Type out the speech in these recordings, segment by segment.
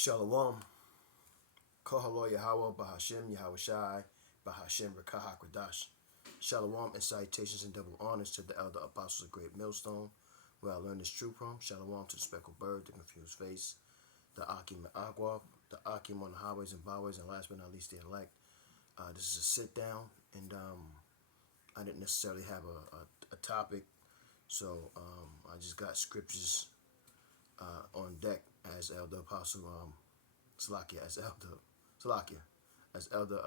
Shalom. Kohalo Yahweh Bahashem Yahweh Shai Bahashem Rekah Hakwadash. Shalom and salutations and double honors to the elder apostles of Great Millstone, where I learned this truth from. Shalom to the speckled bird, the confused face, the Akim Agua, the Akim on the highways and byways, and last but not least, the elect. This is a sit down, and I didn't necessarily have a topic, so I just got scriptures on deck as elder apostle. Salakia as Elder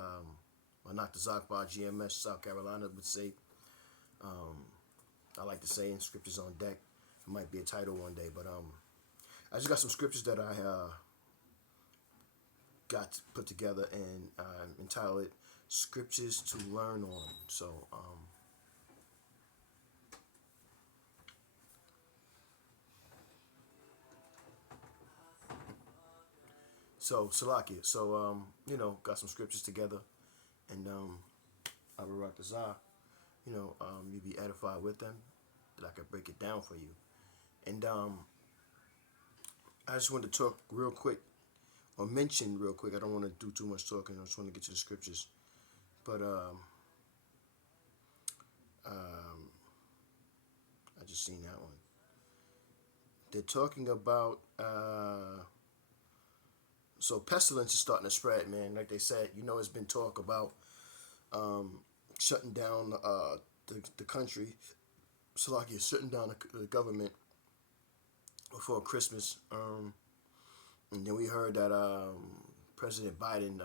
Dr. Zakbar GMS South Carolina would say. I like to say in scriptures on deck. It might be a title one day, but I just got some scriptures that I got put together and entitled it "Scriptures to Learn On." So Salakia. Got some scriptures together, and Abarak Zah, you be edified with them, that I could break it down for you. And I just wanted to talk real quick, or mention real quick. I don't want to do too much talking. I just want to get to the scriptures. But I just seen that one. They're talking about so pestilence is starting to spread, man. Like they said, it's been talk about shutting down the country. So like you're shutting down the government before Christmas. And then we heard that President Biden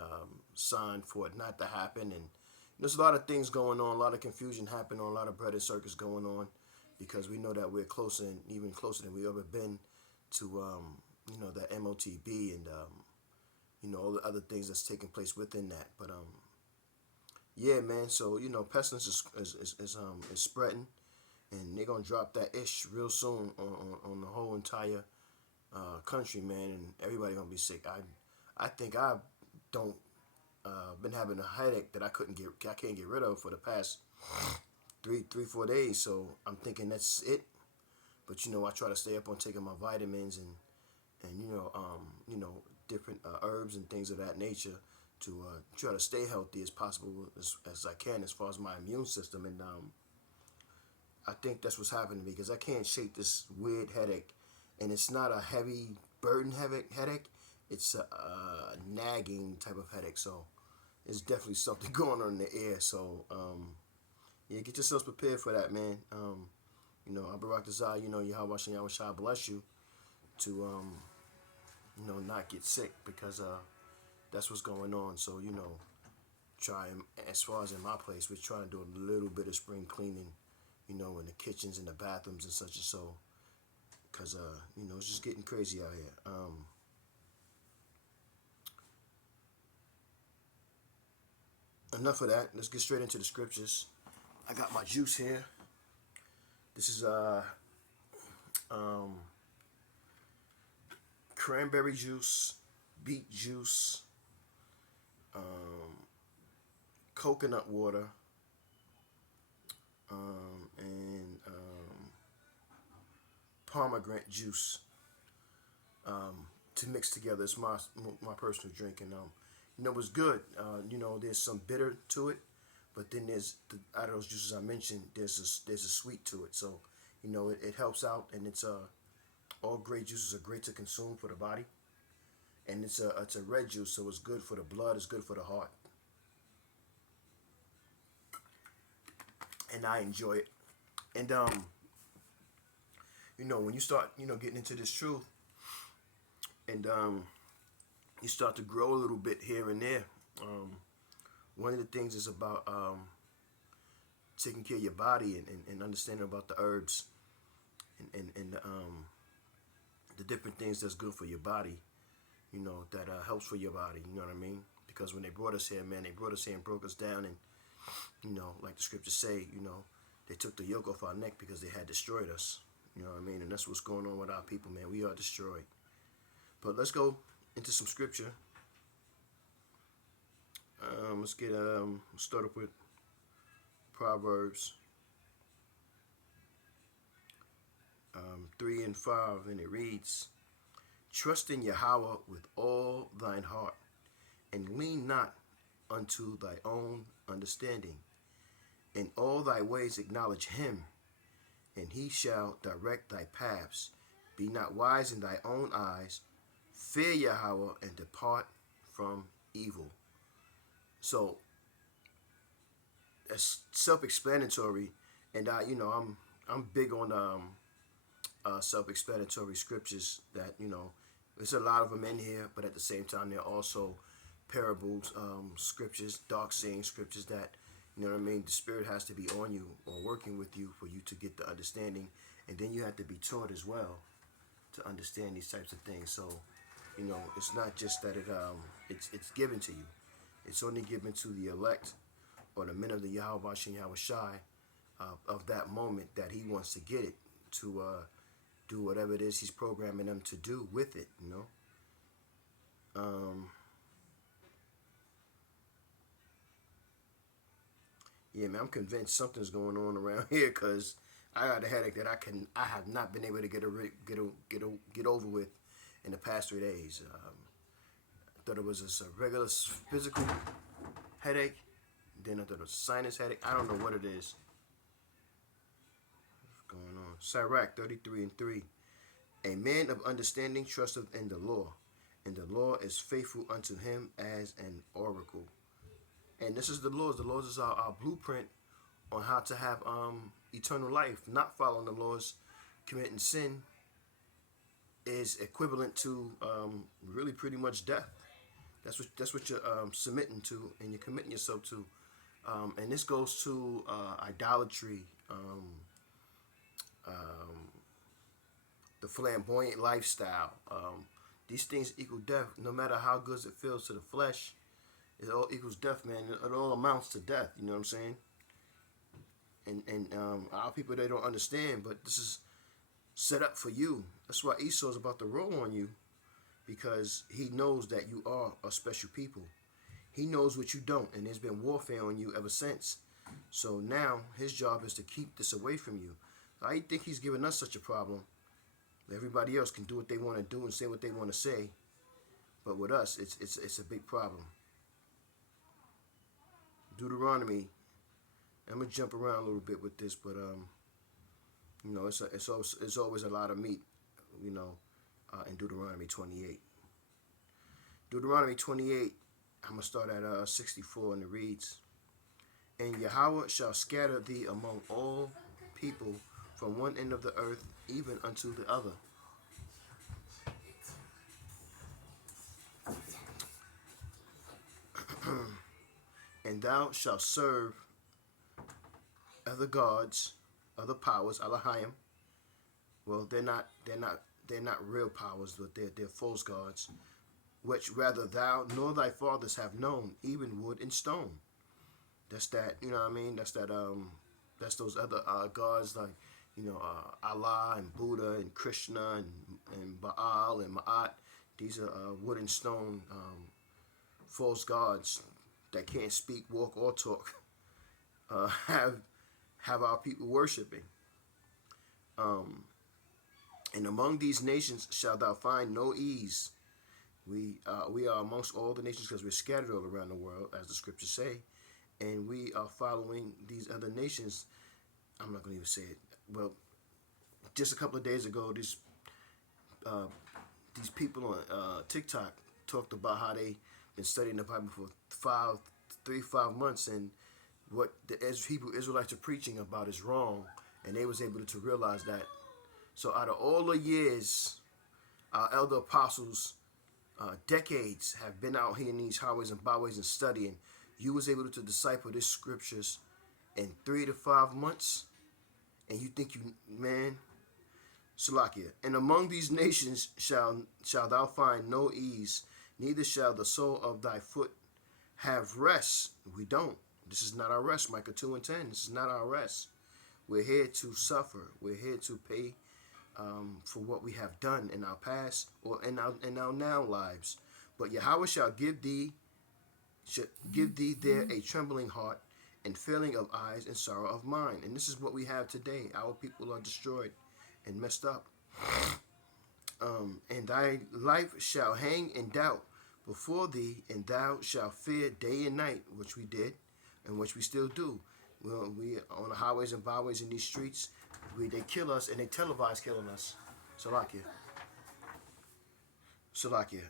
signed for it not to happen. And there's a lot of things going on, a lot of confusion happening, a lot of bread and circus going on, because we know that we're closer, and even closer than we ever been to, that MOTB and, all the other things that's taking place within that. But, yeah, man, so, pestilence is spreading, and they're going to drop that ish real soon on the whole entire country, man, and everybody gonna be sick. I think I've don't been having a headache that I can't get rid of for the past 4 days. So I'm thinking that's it. But I try to stay up on taking my vitamins and different herbs and things of that nature to try to stay healthy as possible as I can as far as my immune system. And I think that's what's happening to me, because I can't shake this weird headache. And it's not a heavy burden headache. It's a nagging type of headache. So it's definitely something going on in the air. So yeah, get yourselves prepared for that, man. Abarak Zah, Yahweh Shai bless you to not get sick, because that's what's going on. So try, as far as in my place, we're trying to do a little bit of spring cleaning, in the kitchens and the bathrooms and such and so. Because, it's just getting crazy out here. Enough of that. Let's get straight into the scriptures. I got my juice here. This is cranberry juice, beet juice, coconut water, and pomegranate juice to mix together. It's my personal drink, and it was good. There's some bitter to it, but then out of those juices I mentioned, there's a sweet to it. So it helps out, and it's all great juices are great to consume for the body, and it's a red juice, so it's good for the blood, it's good for the heart, and I enjoy it. And when you start getting into this truth, and you start to grow a little bit here and there. One of the things is about taking care of your body and understanding about the herbs and the different things that's good for your body, that helps for your body, you know what I mean? Because when they brought us here, man, they brought us here and broke us down, and, like the scriptures say, they took the yoke off our neck because they had destroyed us, you know what I mean? And that's what's going on with our people, man. We are destroyed. But let's go into some scripture. Let's start up with Proverbs 3 and 5, and it reads, Trust in Yahweh with all thine heart, and lean not unto thy own understanding. In all thy ways acknowledge him, and he shall direct thy paths. Be not wise in thy own eyes. Fear Yahweh and depart from evil. So it's self-explanatory, and I'm big on self-explanatory scriptures. That there's a lot of them in here, but at the same time, there are also parables, scriptures, dark saying scriptures that what I mean. The Spirit has to be on you or working with you for you to get the understanding, and then you have to be taught as well to understand these types of things. So it's not just that it's given to you. It's only given to the elect or the men of the Yahweh Shem Yahweh Shai of that moment that he wants to get it to do whatever it is he's programming them to do with it. Yeah, man, I'm convinced something's going on around here because I got a headache that I have not been able to get over with in the past 3 days. I thought it was just a regular physical headache. Then I thought it was a sinus headache. I don't know what it is. What's going on? Sirach 33:3. A man of understanding trusteth in the law, and the law is faithful unto him as an oracle. And this is the laws. The laws is our blueprint on how to have eternal life. Not following the laws, committing sin, is equivalent to really pretty much death. That's what you're submitting to, and you're committing yourself to. And this goes to idolatry, the flamboyant lifestyle. These things equal death. No matter how good it feels to the flesh, it all equals death, man. It all amounts to death. You know what I'm saying? And our people, they don't understand, but this is set up for you. That's why Esau's about to roll on you, because he knows that you are a special people. He knows what you don't, and there's been warfare on you ever since. So now his job is to keep this away from you. I think he's giving us such a problem. Everybody else can do what they want to do and say what they want to say, but with us, it's a big problem. Deuteronomy. I'm gonna jump around a little bit with this, but it's always a lot of meat, in Deuteronomy 28. Deuteronomy 28. I'm gonna start at 64, and it reads, "And Yahweh shall scatter thee among all people from one end of the earth even unto the other. And thou shalt serve other gods, other powers, Elohim. Well, they're not real powers, but they're false gods, which rather thou nor thy fathers have known, even wood and stone." That's that, that's those other gods like, Allah and Buddha and Krishna and Baal and Ma'at. These are wood and stone false gods that can't speak, walk, or talk. Have our people worshiping. And among these nations shalt thou find no ease. We are amongst all the nations because we're scattered all around the world, as the scriptures say, and we are following these other nations. I'm not going to even say it. Well, just a couple of days ago, these people on TikTok talked about how they been studying the Bible for 5 months, and what the Hebrew Israelites are preaching about is wrong, and they was able to realize that. So out of all the years, our elder apostles, decades have been out here in these highways and byways and studying. You was able to decipher these scriptures in 3 to 5 months, and you think Salakia. "And among these nations shall thou find no ease, neither shall the sole of thy foot have rest." We don't. This is not our rest. Micah 2:10. This is not our rest. We're here to suffer. We're here to pay for what we have done in our past or in our now lives. "But Yahweh shall give thee there a trembling heart and failing of eyes and sorrow of mind." And this is what we have today. Our people are destroyed and messed up. And thy life shall hang in doubt before thee, and thou shalt fear day and night, which we did, and which we still do. We on the highways and byways in these streets, they kill us and they televise killing us. Salakia. Salakia.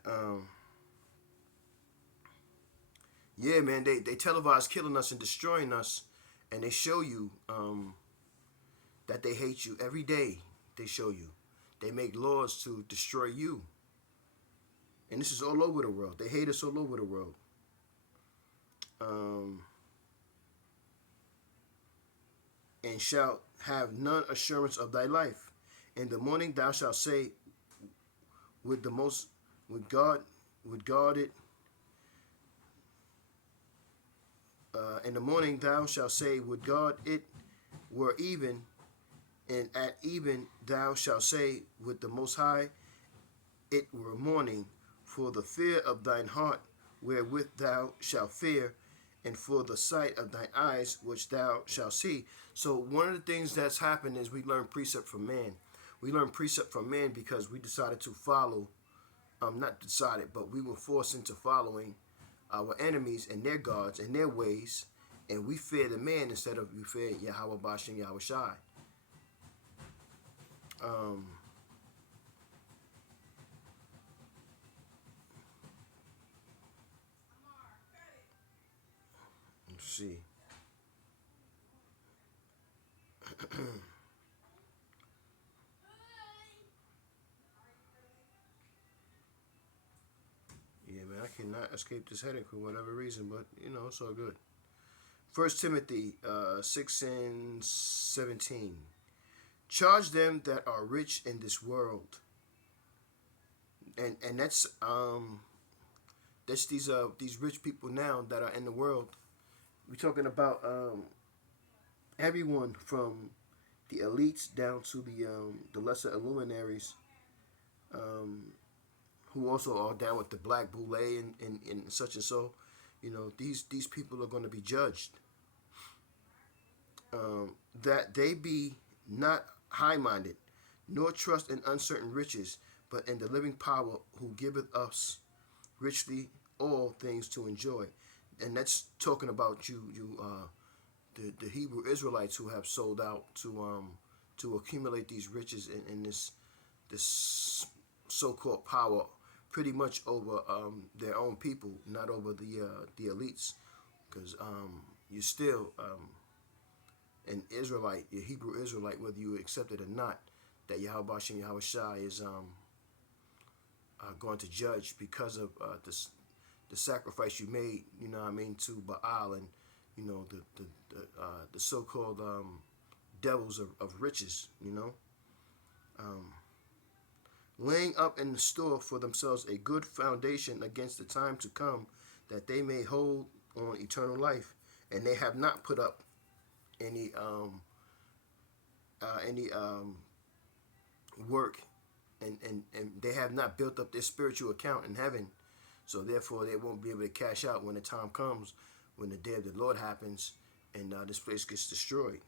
Yeah, man, they televise killing us and destroying us, and they show you that they hate you every day. They show you. They make laws to destroy you. And this is all over the world. They hate us all over the world. And shalt have none assurance of thy life. In the morning thou shalt say, with the most, with God, with God it. In the morning thou shalt say, would God it were even, and at even thou shalt say, with the Most High it were morning, for the fear of thine heart wherewith thou shalt fear, and for the sight of thine eyes which thou shalt see. So one of the things that's happened is we learn precept from man. We learn precept from man because we decided to follow, not decided, but we were forced into following our enemies and their gods and their ways, and we fear the man instead of we fear Yahweh Bashem Yahweh Shai. Let's see. Yeah, man, I cannot escape this headache for whatever reason, but you know, it's all good. 1 Timothy 6:17. Charge them that are rich in this world. And that's these rich people now that are in the world. We're talking about everyone from the elites down to the lesser luminaries, who also are down with the black boule and such and so. You know, these people are going to be judged. That they be not high-minded, nor trust in uncertain riches, but in the living power who giveth us richly all things to enjoy. And that's talking about the Hebrew Israelites who have sold out to accumulate these riches in this so-called power, pretty much over their own people, not over the elites, because you're still an Israelite, a Hebrew Israelite, whether you accept it or not, that Yahweh Hashem Yahweh Shai is going to judge because of the sacrifice you made, you know what I mean, to Baal and, you know, the so-called devils of riches, you know. Laying up in the store for themselves a good foundation against the time to come, that they may hold on eternal life, and they have not put up any work, and they have not built up their spiritual account in heaven, so therefore they won't be able to cash out when the time comes, when the day of the Lord happens, and this place gets destroyed.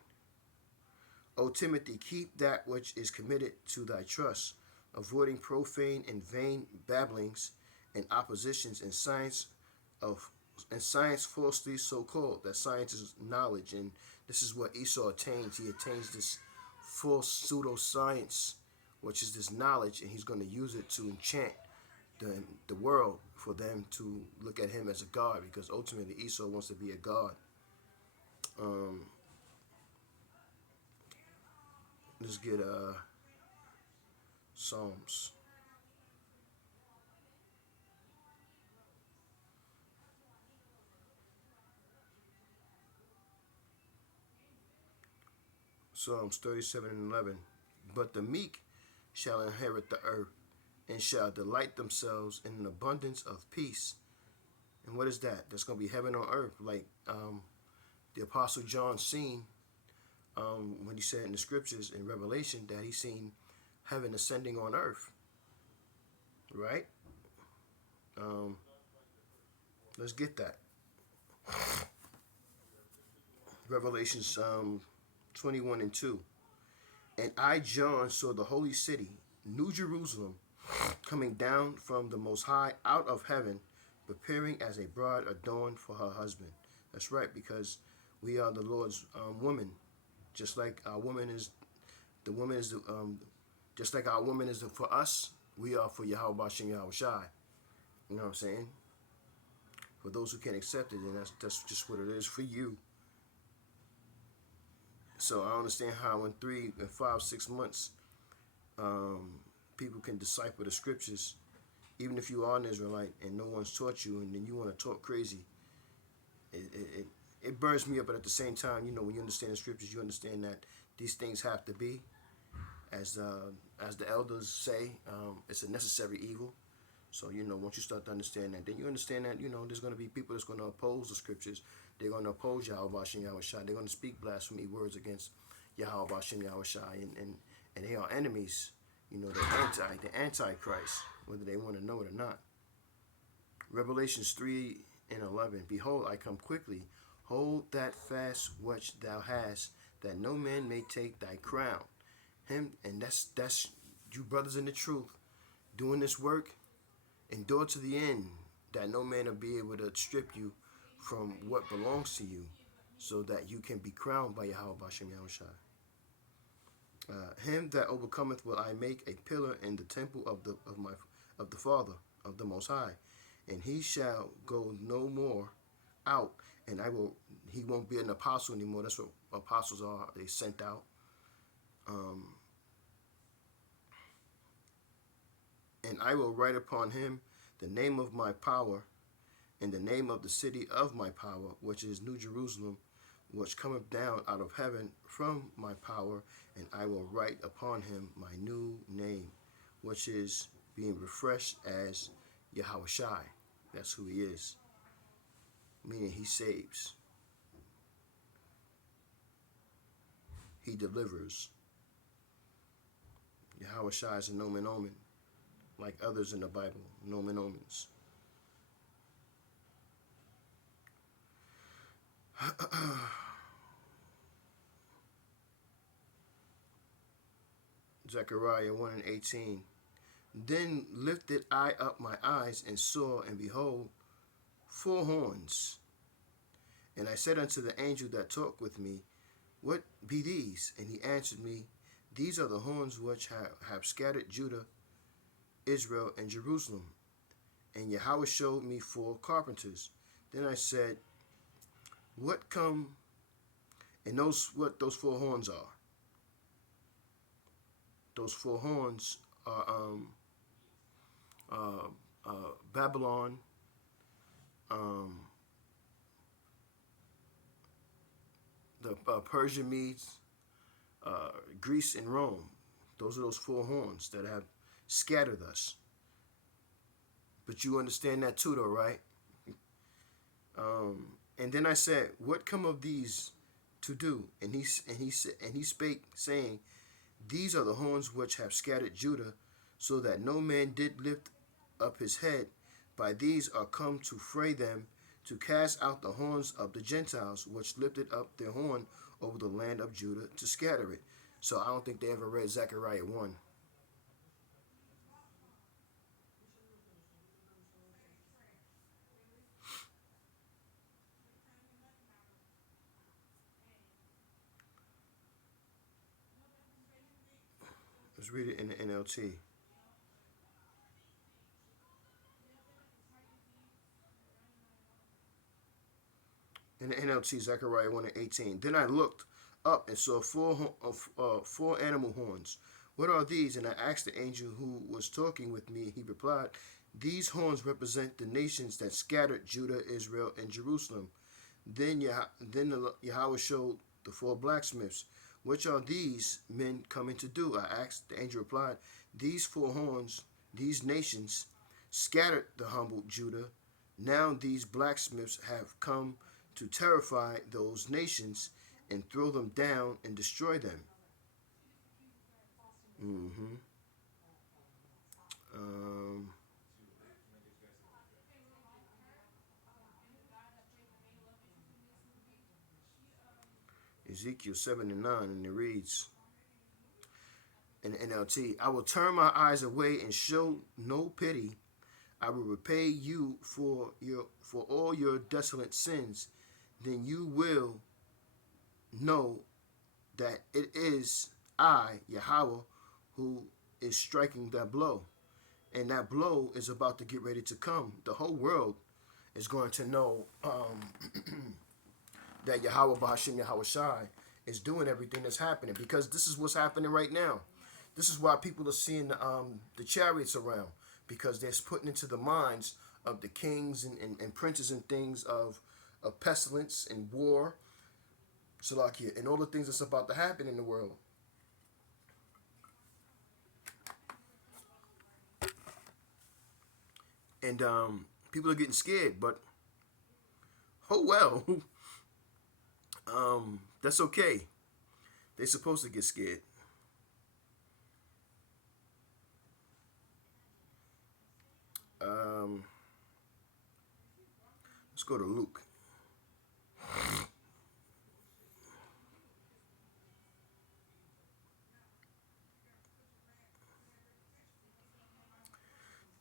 O Timothy, keep that which is committed to thy trust, avoiding profane and vain babblings and oppositions and science falsely so called. That science is knowledge, and this is what Esau attains. He attains this false pseudoscience, which is this knowledge, and he's going to use it to enchant the world for them to look at him as a god, because ultimately Esau wants to be a god. Let's get Psalms. Psalms 37 and 11. But the meek shall inherit the earth, and shall delight themselves in an abundance of peace. And what is that? That's going to be heaven on earth, like the Apostle John seen when he said in the scriptures in Revelation that he seen heaven ascending on earth. Right? Let's get that. Revelations 21 and 2. And I, John, saw the holy city, New Jerusalem, coming down from the Most High out of heaven, preparing as a bride adorned for her husband. That's right, because we are the Lord's woman, just like our woman is. The woman is the just like our woman is for us. We are for Yahweh Shem Yahweh Shai. You know what I'm saying? For those who can't accept it, then that's just what it is for you. So I understand how in 3 and 5, 6 months, people can decipher the scriptures, even if you are an Israelite and no one's taught you, and then you want to talk crazy. It burns me up, but at the same time, when you understand the scriptures, you understand that these things have to be, as the elders say, it's a necessary evil. So, once you start to understand that, then you understand that, there's going to be people that's going to oppose the scriptures. They're going to oppose Yahweh Shem Yahweh Shai. They're going to speak blasphemy words against Yahweh Shem Yahweh Shai. And they are enemies. The Antichrist, whether they want to know it or not. Revelations 3 and 11. Behold, I come quickly. Hold that fast which thou hast, that no man may take thy crown. And that's you brothers in the truth doing this work. Endure to the end, that no man will be able to strip you from what belongs to you, so that you can be crowned by Yahweh Shem Yahweh Shai. Him that overcometh will I make a pillar in the temple of the Father of the Most High, and he shall go no more out, and he won't be an apostle anymore. That's what apostles are. They sent out. And I will write upon him the name of my power, and the name of the city of my power, which is New Jerusalem, which cometh down out of heaven from my power, and I will write upon him my new name, which is being refreshed as Yahweh Shai. That's who he is. Meaning he saves. He delivers. Yahweh Shai is a nomen omen, like others in the Bible, nomen omens. Zechariah 1 and 18. Then lifted I up my eyes and saw, and behold, 4 horns. And I said unto the angel that talked with me, what be these? And he answered me, these are the horns which have scattered Judah, Israel, and Jerusalem. And Yahweh showed me 4 carpenters. Then I said, what come, and what those 4 horns are. Those 4 horns are Babylon, the Persian Medes, Greece, and Rome. Those are those 4 horns that have scattered us. But you understand that too, though, right? And then I said, what come of these to do? And he spake, saying, these are the horns which have scattered Judah, so that no man did lift up his head. By these are come to fray them, to cast out the horns of the Gentiles, which lifted up their horn over the land of Judah, to scatter it. So I don't think they ever read Zechariah 1. Let's read it in the NLT. In the NLT, Zechariah 1 and 18. Then I looked up and saw 4 animal horns. What are these? And I asked the angel who was talking with me. He replied, these horns represent the nations that scattered Judah, Israel, and Jerusalem. Then Yahweh showed the 4 blacksmiths. Which are these men coming to do? I asked. The angel replied, these 4 horns, these nations, scattered the humbled Judah. Now these blacksmiths have come to terrify those nations and throw them down and destroy them. Ezekiel 7 and 9, and it reads, In the NLT, I will turn my eyes away and show no pity. I will repay you for all your desolate sins. Then you will know that it is I, Yahweh, who is striking that blow. And that blow is about to get ready to come. The whole world is going to know that Yahweh Bahashim Yahweh Shai is doing everything that's happening, because this is what's happening right now. This is why people are seeing the chariots around, because they're putting into the minds of the kings and princes and things of pestilence and war, Salakia, and all the things that's about to happen in the world. And people are getting scared, but oh well. That's okay. They're supposed to get scared. Let's go to Luke.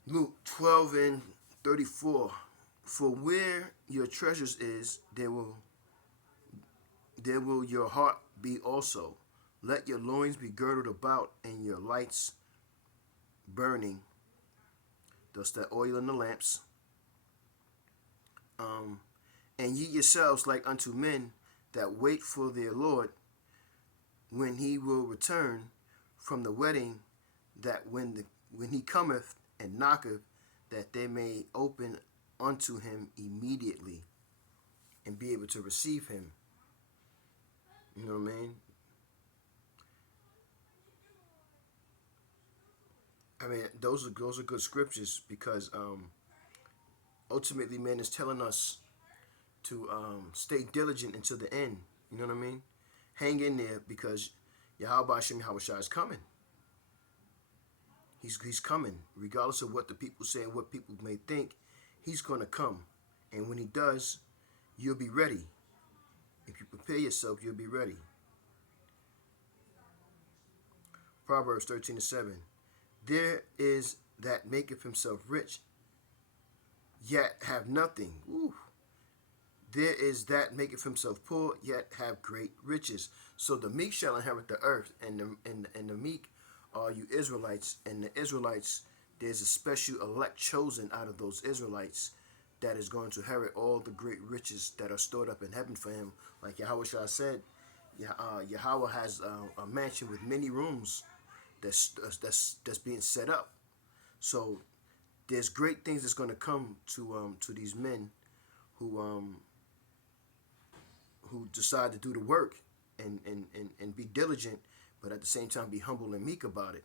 Luke 12 and 34. For where your treasures is, there will your heart be also. Let your loins be girded about and your lights burning. Thus that oil in the lamps. And ye yourselves like unto men that wait for their Lord, when he will return from the wedding, that when he cometh and knocketh, that they may open unto him immediately and be able to receive him. You know what I mean? Those are good scriptures, because ultimately, man, is telling us to stay diligent until the end. You know what I mean? Hang in there, because Yahweh Hashem Yahweh Shai is coming. He's coming, regardless of what the people say and what people may think. He's going to come, and when he does, you'll be ready. If you prepare yourself, you'll be ready. Proverbs 13:7. There is that maketh himself rich, yet have nothing. Ooh. There is that maketh himself poor, yet have great riches. So the meek shall inherit the earth, and the meek are you Israelites. And the Israelites, there's a special elect chosen out of those Israelites that is going to inherit all the great riches that are stored up in heaven for him. Like Yahweh Shah said, Yahweh has a mansion with many rooms that's being set up. So there's great things that's going to come to these men who decide to do the work and be diligent, but at the same time be humble and meek about it.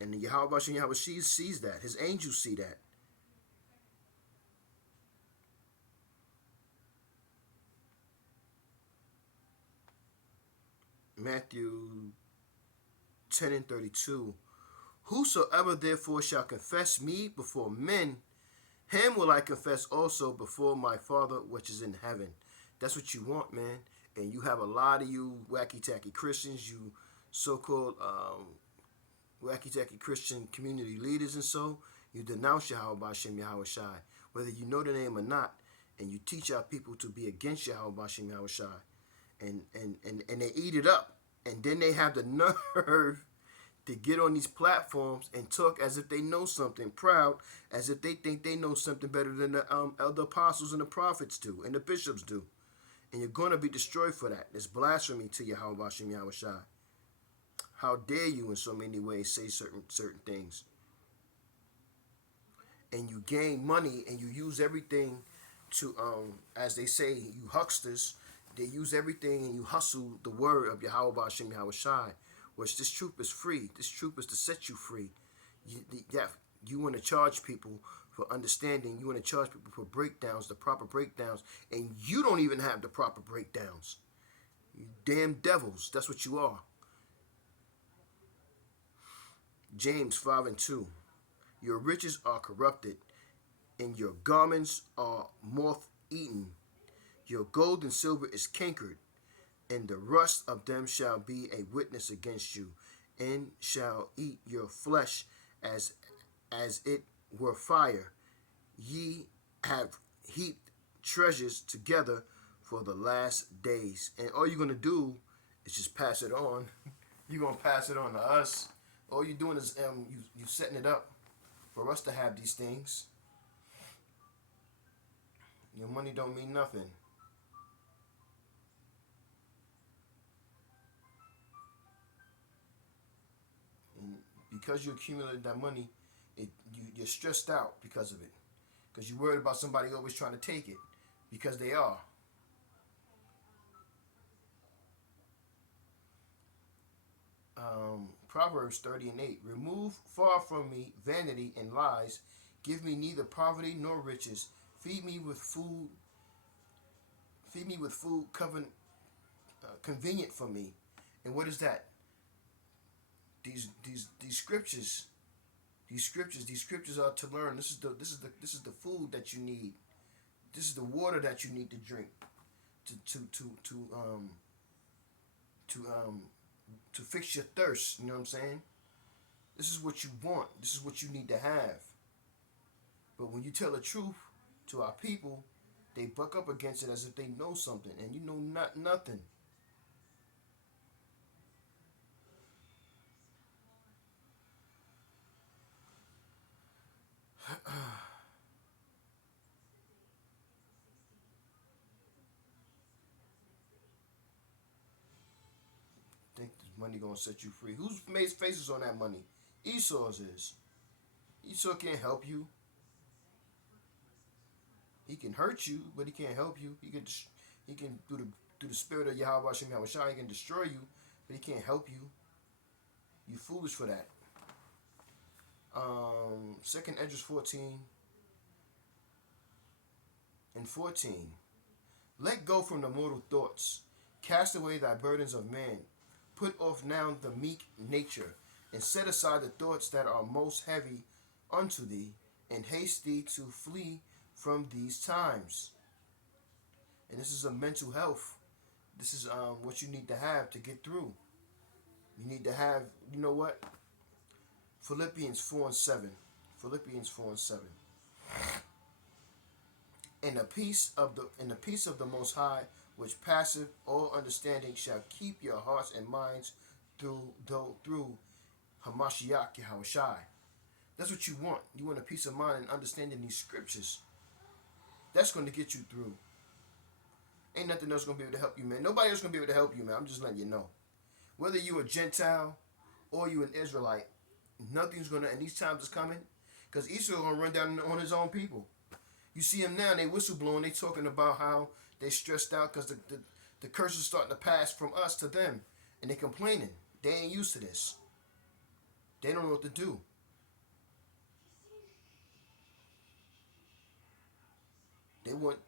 And the Yahweh sees that. His angels see that. Matthew 10 and 32. Whosoever therefore shall confess me before men, him will I confess also before my Father which is in heaven. That's what you want, man. And you have a lot of you wacky-tacky Christians, you so-called wacky-tacky Christian community leaders, and so you denounce Yahweh B'Shem Yahweh Shai, whether you know the name or not, and you teach our people to be against Yahweh B'Shem Yahweh Shai, and they eat it up, and then they have the nerve to get on these platforms and talk as if they know something, proud, as if they think they know something better than the elder apostles and the prophets do, and the bishops do. And you're going to be destroyed for that. It's blasphemy to Yahweh B'Shem Yahweh Shai. How dare you in so many ways say certain things. And you gain money and you use everything to, as they say, you hucksters, they use everything and you hustle the word of Yahweh B'Shem Yahweh Shai, which this truth is free. This truth is to set you free. You want to charge people for understanding. You want to charge people for breakdowns, the proper breakdowns, and you don't even have the proper breakdowns. You damn devils. That's what you are. James 5 and 2. Your riches are corrupted, and your garments are moth-eaten. Your gold and silver is cankered. and the rust of them shall be a witness against you, and shall eat your flesh as it were fire. Ye have heaped treasures together for the last days. And all you're gonna do is just pass it on. You're gonna pass it on to us. All you're doing is you setting it up for us to have these things. Your money don't mean nothing. And because you accumulated that money, you're stressed out because of it. Because you're worried about somebody always trying to take it. Because they are. Proverbs 30:8. Remove far from me vanity and lies. Give me neither poverty nor riches. Feed me with food. Feed me with food convenient for me. And what is that? These scriptures. These scriptures are to learn. This is the food that you need. This is the water that you need to drink to to um to fix your thirst. You know what I'm saying? This is what you want. This is what you need to have. But when you tell the truth to our people, they buck up against it as if they know something, and you know not nothing. Think this money gonna set you free? Who's made faces on that money? Esau's is. Esau can't help you. He can hurt you, but he can't help you. He can through the spirit of Yahweh Shem Yahushua, he can destroy you, but he can't help you. You foolish for that. Second Esdras 14:14. Let go from the mortal thoughts. Cast away thy burdens of man. Put off now the meek nature, and set aside the thoughts that are most heavy unto thee, and haste thee to flee from these times. And this is a mental health. This is what you need to have to get through. You need to have, you know what? Philippians 4:7. Philippians 4:7. And the peace of the Most High, which passeth all understanding, shall keep your hearts and minds through Hamashiach Yahushai. That's what you want. You want a peace of mind and understanding these scriptures. That's going to get you through. Ain't nothing else going to be able to help you, man. Nobody else going to be able to help you, man. I'm just letting you know. Whether you a Gentile or you an Israelite, nothing's going to, and these times is coming, because Esau going to run down on his own people. You see them now, they whistleblowing, they talking about how they stressed out because the curse is starting to pass from us to them. And they complaining. They ain't used to this. They don't know what to do. They want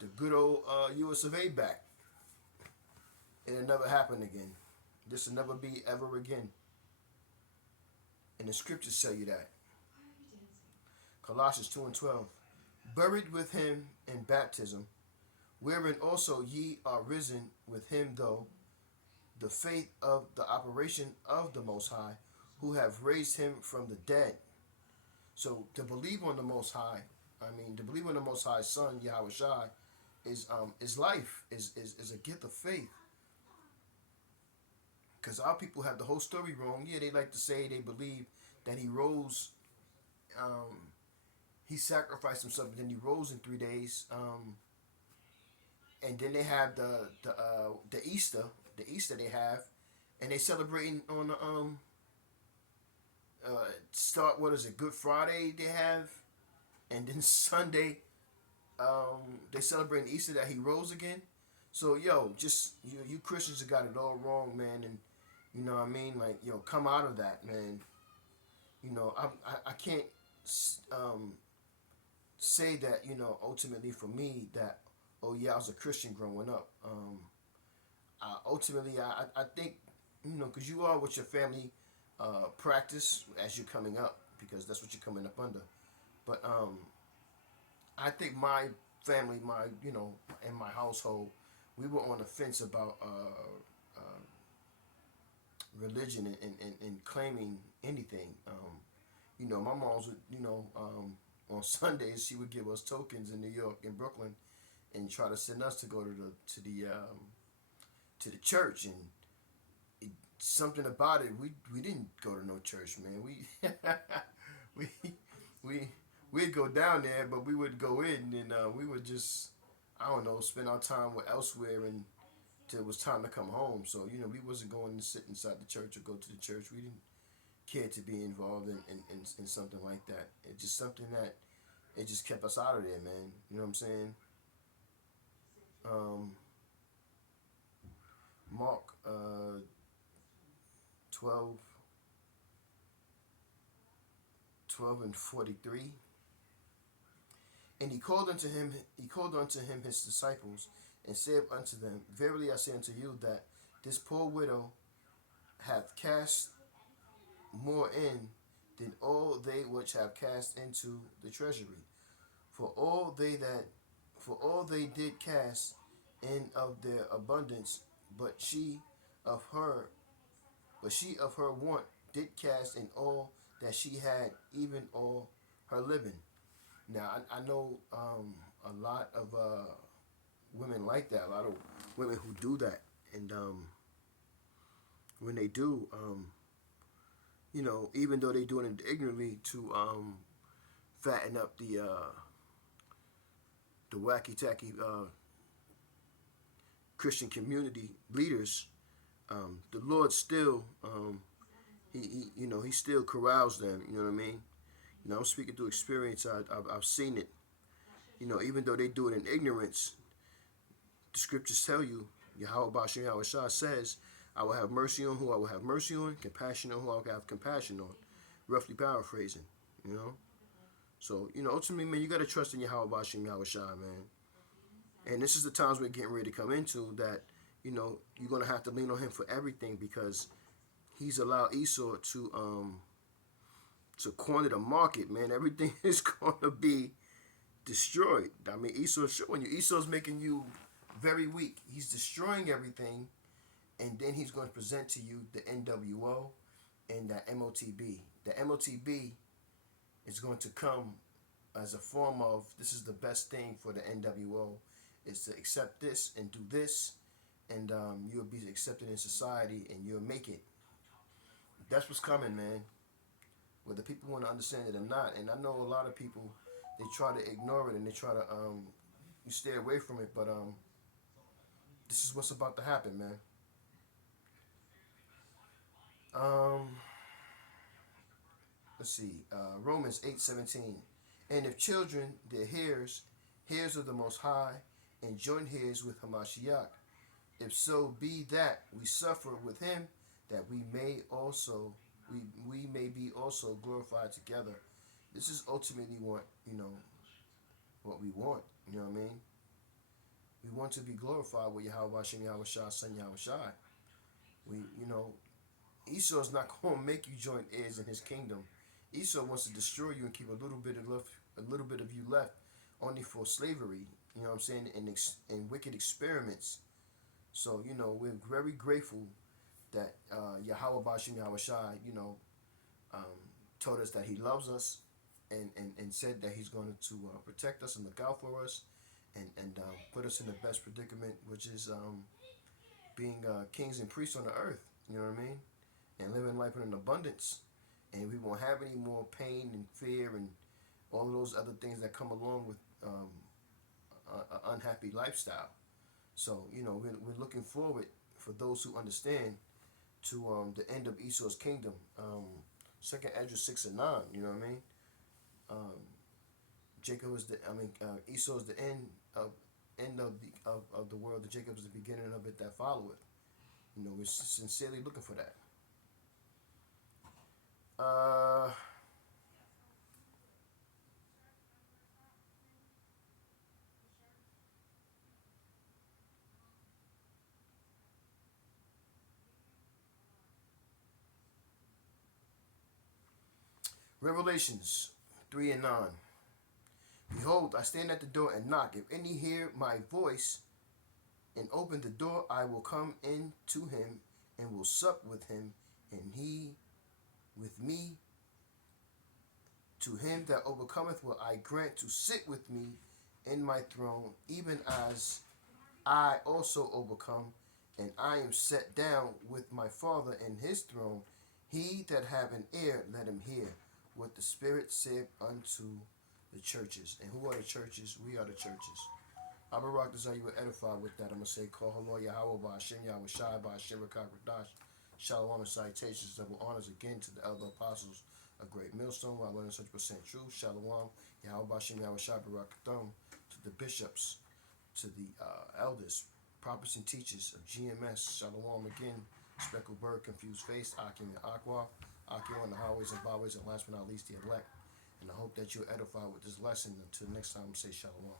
the good old US of A back. It'll never happen again. This will never be ever again. And the scriptures tell you that. Colossians 2:12. Buried with him in baptism, wherein also ye are risen with him through the faith of the operation of the Most High, who have raised him from the dead. So to believe on the Most High, to believe on the Most High Son, Yahweh Shai, is life, is a gift of faith. Because our people have the whole story wrong. Yeah, they like to say they believe that he rose, he sacrificed himself, and then he rose in 3 days. And then they have the Easter they have, and they celebrating on the start, what is it, Good Friday they have, and then Sunday they celebrating Easter that he rose again. So yo, just you Christians have got it all wrong, man, and you know what I mean, like come out of that, man. I can't say that ultimately for me that, oh yeah, I was a Christian growing up. Ultimately I think because you are what your family practice as you're coming up, because that's what you're coming up under. But I think my family, my in my household, we were on the fence about religion and claiming anything. You know, my mom's would, you know, on Sundays she would give us tokens in New York and Brooklyn, and try to send us to go to the church. And it, something about it, we didn't go to no church, man. We we we'd go down there, but we would go in and we would just, I don't know, spend our time with elsewhere and till it was time to come home. So you know, we wasn't going to sit inside the church or go to the church. We didn't care to be involved in something like that. It's just something that it just kept us out of there, man. You know what I'm saying? Um, Mark 12, 12 and 43. And he called unto him his disciples, and said unto them, Verily I say unto you that this poor widow hath cast more in than all they which have cast into the treasury. For all they that for all they did cast in of their abundance, but of her she of her want did cast in all that she had, even all her living. Now I know a lot of women like that. A lot of women who do that, and when they do, you know, even though they doing it ignorantly to fatten up the wacky tacky Christian community leaders, the Lord still you know, he still corrals them. You know what I mean? You know, I'm speaking through experience. I've seen it. You know, even though they do it in ignorance, the scriptures tell you, Yahweh Bashem Yahweh Shah says, I will have mercy on who I will have mercy on, compassion on who I will have compassion on. Roughly paraphrasing, you know? So, you know, ultimately, man, you got to trust in Yahweh Bashem Yahweh Shah, man. And this is the times we're getting ready to come into that, you know, you're going to have to lean on him for everything, because he's allowed Esau to corner the market, man. Everything is going to be destroyed. I mean, Esau's showing you. Esau's making you very weak. He's destroying everything, and then he's going to present to you the NWO and the MOTB. The MOTB is going to come as a form of, this is the best thing for the NWO, is to accept this and do this, and you'll be accepted in society and you'll make it. That's what's coming, man. Whether people want to understand it or not. And I know a lot of people, they try to ignore it and they try to you stay away from it, but this is what's about to happen, man. Um, let's see, Romans 8:17. And if children, their heirs of the Most High, and joint heirs with Hamashiach, if so be that we suffer with him, that we may be also glorified together. This is ultimately what, you know, what we want. You know what I mean? We want to be glorified with Yahweh Hashem Yahweh Shah, Son Yahweh Shai. You know, Esau's not going to make you joint heirs in his kingdom. Esau wants to destroy you and keep a little bit of you left, only for slavery. You know what I'm saying? And wicked experiments. So you know, we're very grateful that Yahweh Bashim Yahweh Shai, you know, um, told us that he loves us, and said that he's going to protect us and look out for us, and put us in the best predicament, which is being kings and priests on the earth. You know what I mean? And living life in an abundance. And we won't have any more pain and fear and all of those other things that come along with an unhappy lifestyle. So, you know, we're looking forward, for those who understand, to the end of Esau's kingdom. Second Ezra 6:9. You know what I mean? Um, Jacob is Esau is the end of the world. And Jacob is the beginning of it that followeth. You know, we're sincerely looking for that. Uh, Revelations 3:9. Behold, I stand at the door and knock. If any hear my voice and open the door, I will come in to him and will sup with him, and he with me. To him that overcometh will I grant to sit with me in my throne, even as I also overcome, and I am set down with my Father in his throne. He that have an ear, let him hear what the Spirit saith unto the churches. And who are the churches? We are the churches. I Barak desire you were edified with that. I'm going to say, Call Halor Yahweh by Hashem Yahweh Shai by Hashem Rakakradash. Shalom and salutations, double honors again to the elder apostles, a great millstone, while 100% true. Shalom, Yahweh by Hashem Yahweh Shai Barakathon, to the bishops, to the elders, prophets and teachers of GMS. Shalom again, speckled bird, confused face, Akim and Aqua, Akio on the highways and byways, and last but not least, the elect. And I hope that you're edified with this lesson. Until next time, say Shalom.